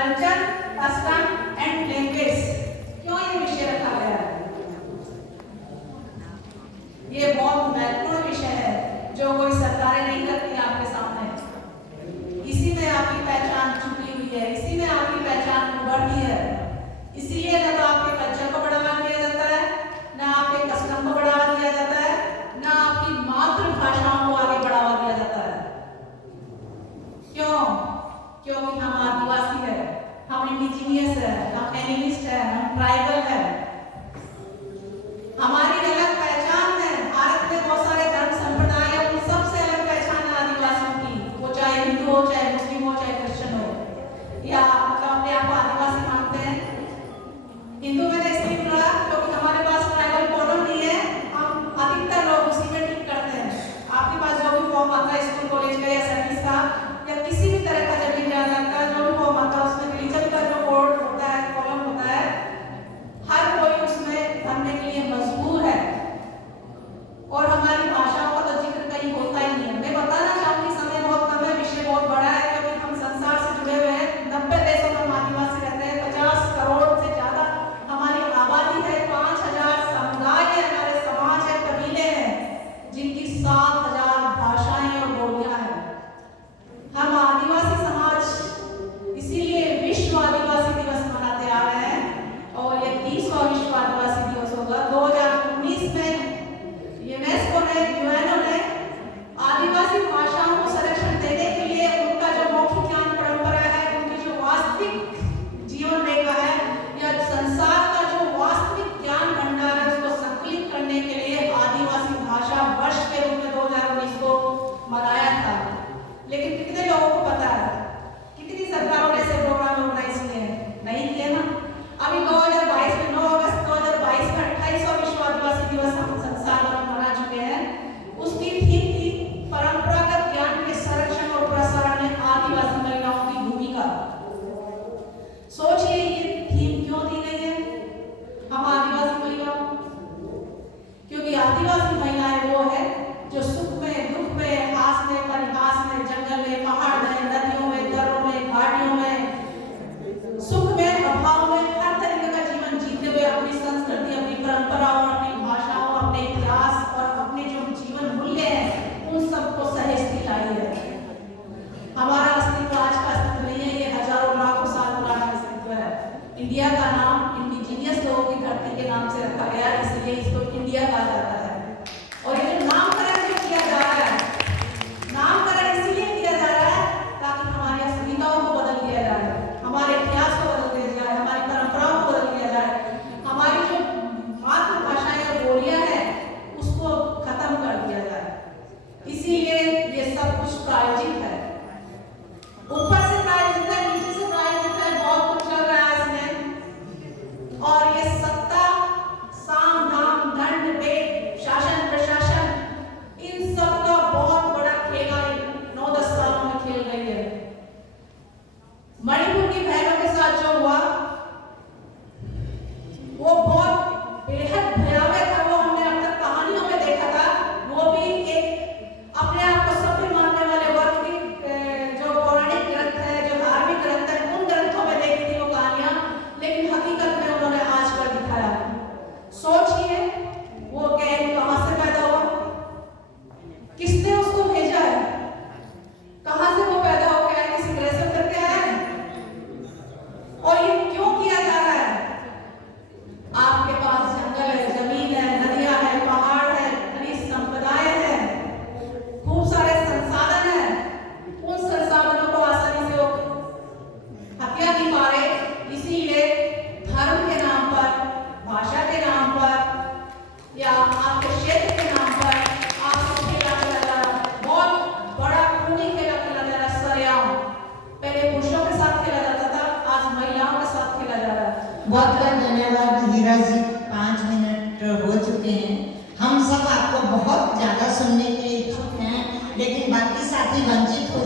Culture, custom and language. क्यों ये विषय रखा गया है? ये बहुत महत्वपूर्ण विषय है जो कोई सरकारें नहीं करती आपके सामने। इसी में आपकी पहचान छुपी हुई है, इसी में आपकी पहचान उभरती है। इसीलिए न तो आपके कल्चर को बढ़ावा दिया जाता है, न आपके कस्टम को बढ़ावा दिया जाता है, न आपकी मातृभाषाओं को आगे बढ़ावा दिया जाता है। क्यों? क्योंकि हम आदिवासी है, हम इंडिजिनियस है, हम एनिमिस्ट है, हम ट्राइबल है। हमारी अलग पहचान है। भारत में बहुत सारे धर्म संप्रदाय है, उन सबसे अलग पहचान है आदिवासियों की। वो चाहे हिंदू हो, चाहे मुस्लिम हो, चाहे क्रिश्चियन हो, या मतलब अपने आप को आदिवासी मानते हैं। हिंदू में इसलिए जुड़ा क्योंकि हमारे पास ट्राइबल कोड नहीं है, हम अधिकतर लोग उसी में ठीक करते हैं। आपके पास जो भी फॉर्म आता है स्कूल कॉलेज का या सर्विस का या किसी भी तरह का जमीन जायदाद का जो भी फॉर्म आता है, उसमें रिलीजन का जो कोड होता है, कॉलम होता है, हर कोई उसमें भरने के लिए मजबूर है। और हमारी भाषाओं का तो जिक्र कहीं होता ही नहीं है। मैं बताना चाहूंगी, समय बहुत कम है, विषय बहुत बड़ा है, क्योंकि हम संसार से जुड़े हुए हैं। 90 देशों में हम आदिवासी रहते हैं, 50 करोड़ से ज्यादा हमारी आबादी है, 5000 समुदाय है, हमारे समाज है, कबीले हैं, जिनकी 7000 भाषाएं और बोलियां हैं। हम आदिवासी समाज इसीलिए विश्व आदिवासी दिवस मनाते आ रहे हैं, और ये 30वां विश्व आदिवासी दिवस होगा। 2019 में यूनेस्को ने, यूएनओ ने आदिवासी भाषाओं को संरक्षण देने के लिए उनका जो मौखिक ज्ञान परंपरा है, उनकी जो वास्तविक जीवन रेखा है, या संसार का जो वास्तविक ज्ञान भंडार है, उसको संकलित करने के लिए आदिवासी भाषा वर्ष के रूप में 2019 को मनाया था। लेकिन कितने लोगों को पता है? कितनी सरकारों ने ऐसे प्रोग्राम ऑर्गेनाइज किए हैं? नहीं किए ना। अभी 2022 में 9 अगस्त 2022 में 28वां विश्व आदिवासी दिवस हम संसार भर में मना चुके हैं। उसकी थीम थी परंपरागत ज्ञान के संरक्षण और प्रसारण में आदिवासी महिलाओं की भूमिका। सोचिए ये थीम क्यों दी गई है हम आदिवासी महिलाओं? क्योंकि आदिवासी महिलाएं वो है जो सुख में, दुख में, हास में, परिहास में, जंगल में, पहाड़ में, नदियों में, दर्रों में, घाटियों में, सुख में, अभाव में, हर तरीके का जीवन जीते हुए अपनी संस्कृति, अपनी परंपराओं, अपनी भाषाओं, अपने इतिहास और अपने जो जीवन मूल्य हैं, उन सबको सहेजती लाई है। हमारा अस्तित्व आज का अस्तित्व नहीं है, ये हजारों लाखों साल पुराना अस्तित्व है। इंडिया का नाम इंडिजिनियस लोगों की धरती के नाम से रखा गया, इसलिए इसको इंडिया कहा जाता है। और ये जो नामकरण जो किया जा रहा है, नामकरण इसलिए किया जा रहा है ताकि हमारी अस्मिताओं को बदल दिया जाए, हमारे इतिहास को बदल दिया जाए, हमारी परंपराओं को बदल दिया जाए, हमारी जो मातृभाषाएं और बोलियां हैं उसको खत्म कर दिया जाए। इसीलिए ये सब कुछ प्रायोजित है, ऊपर से प्रायोजित है, नीचे से प्रायोजित है, बहुत कुछ चल रहा है इसमें। और ये सत्ता, साम दाम, दंड भेद, शासन प्रशासन, इन सब का बहुत बड़ा खेल 9-10 सालों में खेल रही है। मणिपुर की बहनों के साथ जो हुआ वो बहुत बेहद भयावह था। वो हमने अब तक कहानियों में देखा था। वो भी एक अपने आप को सभ्य मानने वाले वर्ग की जो पौराणिक ग्रंथ है, जो धार्मिक ग्रंथ है, उन ग्रंथों में देखी थी वो कहानियां, लेकिन हकीकत में उन्होंने आज कर दिखाया। सोचिए वो गैंग कहां से पैदा हुआ, किसने उसको भेजा है, कहां से वो पैदा हो गया है, किसी ग्रेसर करके आया है? और ये क्यों किया जा रहा है? आपके पास जंगल है, जमीन है, नदियां है, पहाड़ है, खनिज संपदाएं है, खूब सारे संसाधन है। उन संसाधनों को आसानी से हत्या नहीं पा रहे, इसीलिए धर्म के नाम पर, भाषा के नाम पर या आपके क्षेत्र के नाम पर आपको खेला जा रहा, बहुत बड़ा खूनी खेला खेला जा रहा, सरेआम। पहले पुरुषों के साथ खेला जाता था, आज महिलाओं के साथ खेला जा रहा है। बहुत बहुत धन्यवाद हीरा जी, 5 मिनट हो चुके हैं। हम सब आपको बहुत ज्यादा सुनने के इच्छुक हैं, लेकिन बाकी साथी वंचित हो